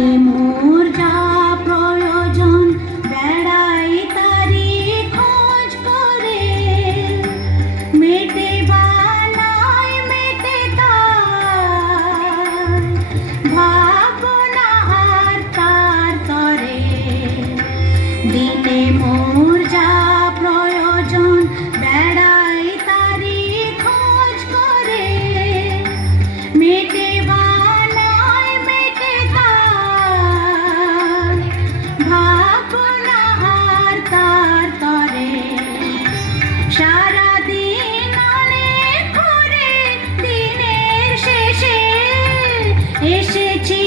দিনে মোর যা প্রয়োজন বেড়াই তারি খোঁজ করে, মেটে বানাই মেটে তার ভাবনা আর তার তরে। দিনে মোর যা প্রয়োজন বেড়াই তারি খোঁজ করে, মেটে বানাই মেটে তার ভাবনা আর তার তরে। সারাদিন অনেক ঘুরে দিনের শেষে এসেছি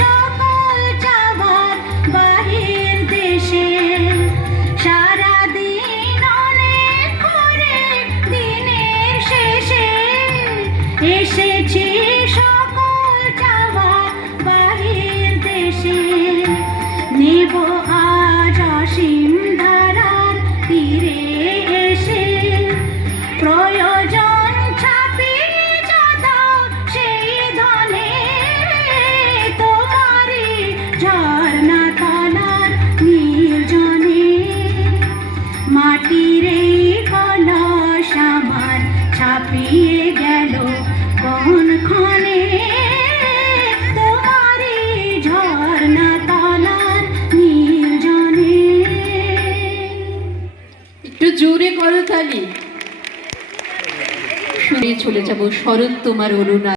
সকল যাবার বাহির দেশে। সারাদিন অনেক ঘুরে দিনের শেষে এসেছি সকল যাবার বাহির দেশে। নেব আজ অসীম ধারার তীরে এসে, প্রয়োজন ছাপিয়ে যথা সেই ধনে তোমারি ঝর্ণা তলার নির্জনে। মাটির এই কলস আমার ছাপিয়ে গেল কোন ক্ষণে, তোমারি ঝর্ণা তলার নির্জনে। একটু জোরে করো তালি। শুনে চলে যাব শরৎ তোমার অরুণা।